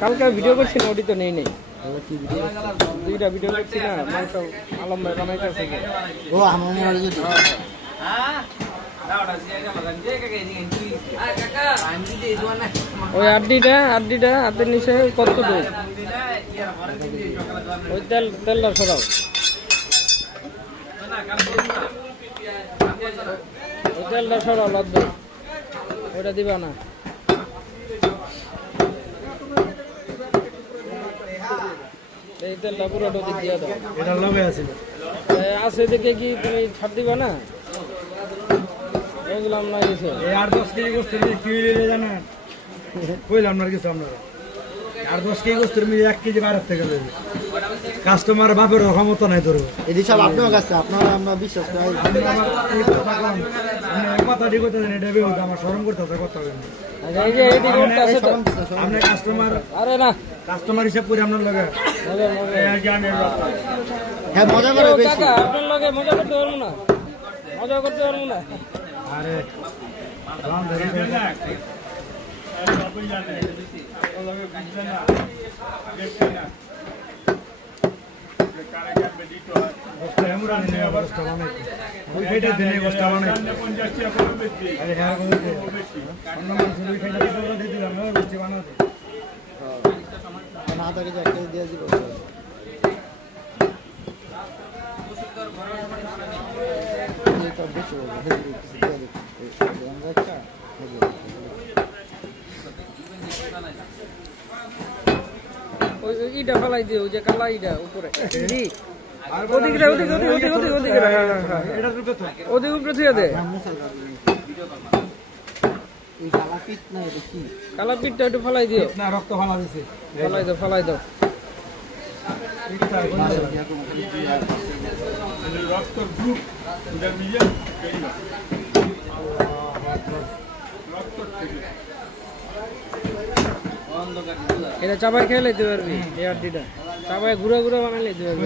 কালকে ভিডিও করছি না, ওটি তো নেই দুইটা ভিডিও করছি না, মাংস আলম ভাই বানাইতেছে। ও আমার ওই আড্ডিটা হাতের নিচে কত দূর, ওই তেলটা সরাও, ওই তেলটা সরাও লাগবে, ওইটা দিবা না। এই তেলটা পুরোটা দিক দিয়ে দাও। এটা লবে আছে আছে দেখে কি তুমি ছাড় দিবা না? এগুলাম না কিছু। এই 8-10 কেজি গোস্তের মধ্যে কি হইলে জানা কইলাম না কিছু আপনারা। 8-10 কেজি গোস্তের মধ্যে 1 কেজি বাইরে থেকে গেল। কাস্টমার বাপের ক্ষমতা নাই ধরো। এদি সব আপনার কাছে, আপনারা আমরা বিশ্বাস করি। আপনি কথা ঠিক করতে দেন, এটা বেহুদা আমার শরম করতেছে কথা বলেন। এই যে এইদিকে উঠতেছে তো আপনি কাস্টমার, আরে না কাস্টমার হিসাব করে আপনার লগে হ্যাঁ মজা করে বেশি। কাকা আপনার লগে মজা করতে পারবো না, মজা করতে পারবো না। আরে রাম ধরে না থাকে যে একটা দিয়ে দিব। ইটা ফেলাই দিও, যে কালা ইটা উপরে ওদিকে উপরে থুয়ে দে। কালা পিঠটা একটু ফেলাই দিও, রক্ত ফালা দিছে, ফেলাই দাও। এটা চাপাই খেয়ে লাইতে পারবি, এই আড্ডিটা চাপাই ঘুরে ঘুরে বানাই লাইতে পারবি।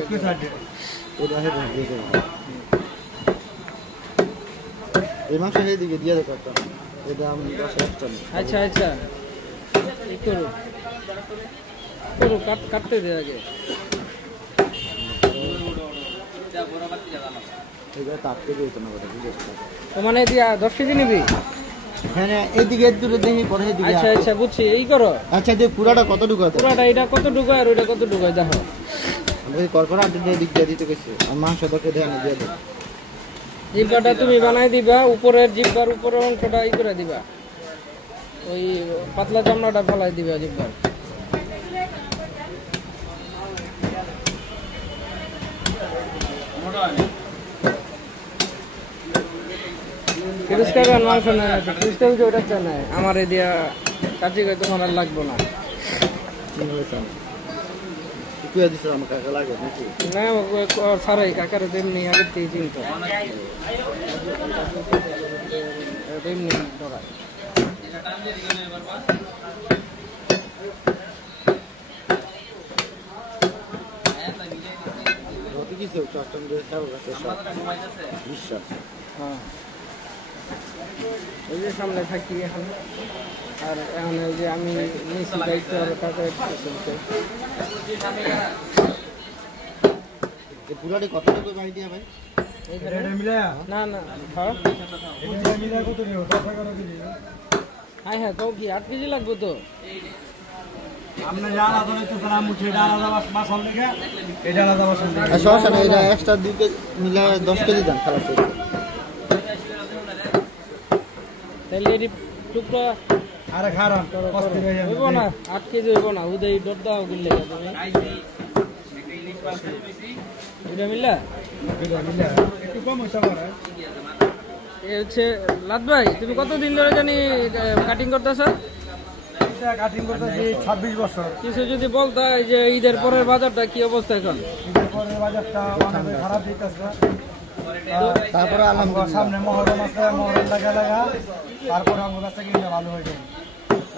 এই মাংস এইদিকে দিয়ে দেখো একটা, এটা আমি 10 একটা। আচ্ছা আচ্ছা এই করো করো, কাটতে দে আগে। এটা তাপতে দিতে না কথা বুঝছ তো মানে দিয়া 10 কেজি নিবি? হ্যাঁ এইদিকে দূরে দেখি পরে এইদিকে। আচ্ছা আচ্ছা বুঝছি, এই করো। আচ্ছা যে পুরাটা কত ঢুকাতে? পুরাটা এটা কত ঢুকায় আর ওইটা কত ঢুকায় দেখো। আমি করকরা আড্ডি দিক দিয়ে দিতে কইছি, আর মাংস দেখে দেন দিয়ে দাও। জিব্বাটা তুমি বানাই দিবা, উপরের জিব্বার উপরের অংশটা ই করে দিবা, ওই পাতলা চামড়াটা ফেলাই দিবা জিব্বার। ফিরোজকা গান মাংস নেয় না, ক্রিস্টাল যে ওটা চায় আমার এ দিয়া কাটি গিয়ে তোমার আর লাগবো না। না সারাই কাকার তেমনি আগের থেকে চিন্তা তেমনি ধরায়। হ্যাঁ ওই যে সামনে থাকি এখন, আর এখন ওই যে আমি নিচে দায়িত্ব আর কাকা চলছে। পুরাটি কতটুকু গাড়ি দিয়া ভাই? না না হ্যাঁ হ্যাঁ হ্যাঁ, তো কি 8 কেজি লাগবে তো? সমস্যা নেই, এটা এক্সট্রা 2 কেজি মিলে 10 কেজি দাম খারাপ হয়েছে। তাহলে এটি টুকরা হইব না, 8 কেজি হইব না, উদয় ডরদা গিলে এটা মিললা এ হচ্ছে। লাদ ভাই তুমি কতদিন ধরে জানি কাটিং করতেছ? কাটিং করতেছি 26 বছর। কিছু যদি বলতে যে ঈদের পরের বাজারটা কি অবস্থা এখন? ঈদের পরের বাজারটা অনেক খারাপ দিতেছে। তারপরে আলহামদুলিল্লাহ সামনে মহরম আছে, মহরম লাগা তারপরে আমার কাছে কিনে ভালো হয়ে যাবে।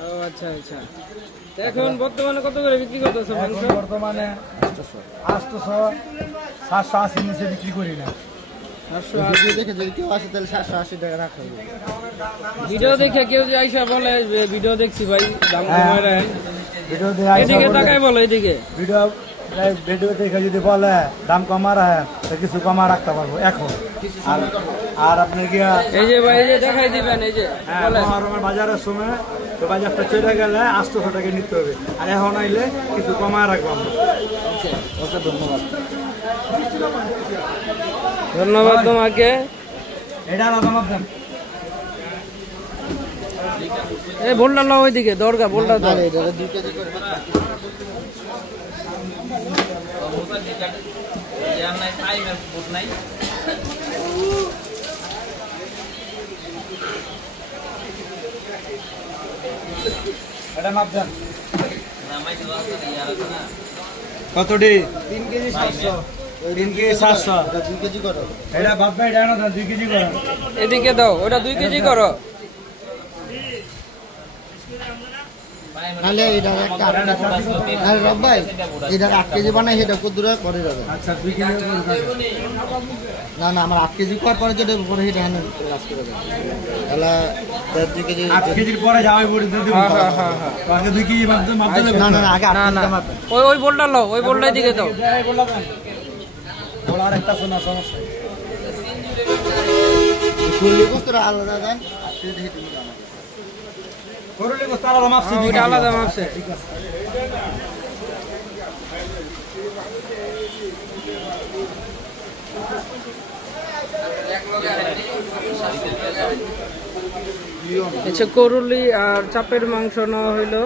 ও আচ্ছা আচ্ছা, এখন বর্তমানে কত করে বিক্রি করতেছো মাংস? বর্তমানে 800 780 নিচে বিক্রি করি না। দেখে যদি কেউ আসে তাহলে 780 টাকা রাখা হবে। ভিডিও দেখে কেউ যে আইসা বলে ভিডিও দেখছি ভাই দাম কমায় রাখেন, ভিডিও এদিকে তাকাই বলো এদিকে। ভিডিও দেখে যদি বলে দাম কমা রাখে কিছু কমা রাখতে পারবো এখন। আর আপনার কি এই যে ভাই এই যে দেখাই দিবেন এই যে আমার বাজারের সময় তো বাজারটা চলে গেলে 800 টাকা নিতে হবে, আর এখন আইলে কিছু কমা রাখবো আমরা। ওকে ধন্যবাদ। ধন্যবাদ তোমাকে। এটা আলাদা মাপদাম। এই বোলটা নাও ওইদিকে দরগা বোলটা দাও। এটা 2 কেজি করে এটা মাপদাম কতটি? 3 কেজি 700। 3 কেজি 700। এটা 2 কেজি করো। এটা বাপ্পা এটা না 2 কেজি করো। এদিকে দাও ওটা 2 কেজি করো। নালে এটা একটা আরে রব ভাই এটা 8 কেজি বানাই সেটা কত দূরে করে যাবে। আচ্ছা 2 কেজি না না আমার 8 কেজি করার পরে যেটা পরে সেটা হ্যান্ড কাজ করে দেবে। তাহলে 2 কেজি 8 কেজির পরে যাওয়াই পড়ে দিতে হ্যাঁ হ্যাঁ হ্যাঁ হ্যাঁ। আগে 2 কেজি মাপতে হবে। না না না আগে 8 না না কেজি মাপেন। ওই বোলটা নাও ওই বোলটাই দিকে দাও। বলা আর একটা শোনা সমস্যা। ফুললি গোস্তটা আলাদা দেন 8 কেজি হেঁটে নিলাম। করলে গোস্ত আলাদা মাপছি। ওইটা আলাদা মাপছে। ঠিক আছে। আচ্ছা করুলি আর চাপের মাংস নেওয়া হইলো।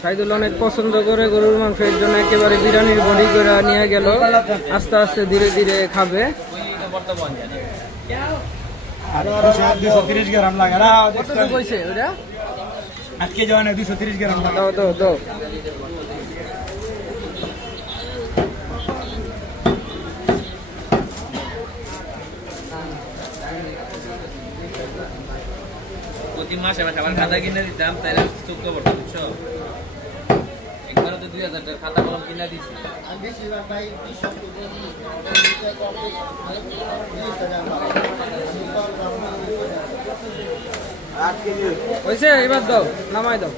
সাইদুল অনেক পছন্দ করে গরুর মাংস, এর জন্য একেবারে বিরিয়ানির বডি করে নিয়ে গেল। আস্তে আস্তে ধীরে ধীরে খাবে। আর 230 গ্রাম লাগে না। কতটুকু কইছে ওটা? 8 কেজি হয় না 230 গ্রাম লাগে। দাও দাও দাও। প্রতি মাসে আবার খাতা কিনে দিতাম, তাই চোখ পড়তো বুঝছো। একবারও তো 2000 টাকার খাতা কলম কিনে দিছি। আমি বেশিরভাগ ভাই 20 হইছে এবার দাও নামাই দাও।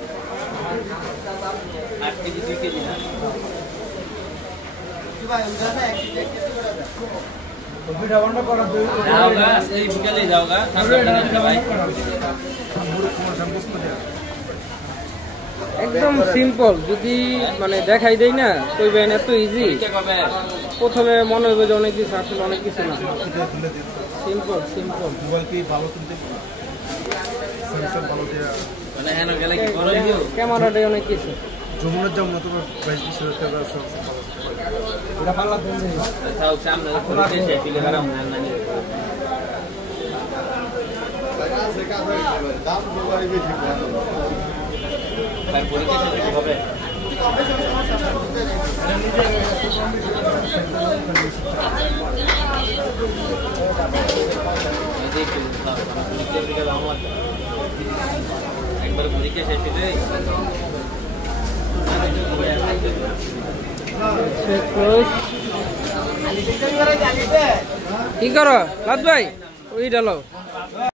8 কেজি 2 কেজি না। ভিডিও বন্ধ করো। যাওগা এই বিকালে যাওগা তারপর ভাই একদম সিম্পল, যদি মানে দেখাই দেই না কইবেন এত ইজি। কবে প্রথমে মনে হবে যে অনেক কিছু, আসলে অনেক কিছু না। Simple simple. মোবাইল কি ভালো কিনতে স্যামসাং ভালো দেয়া মানে হেন গেলে কি করো দিও। ক্যামেরাটাই অনেক কিছু। যমুনার দাম না তোমার 22-20 টাকা স্যামসাং ভালো। এটা পাল্লা দেন দিই। তাও সামনে পরিচয় শেষ দিলে হারাম না না। দাম দুবারই বেশি তার পরিচয় শেষ হবে। একবার পরীক্ষা শেষ হলে কি করো লাদ ভাই? ওই ডালো।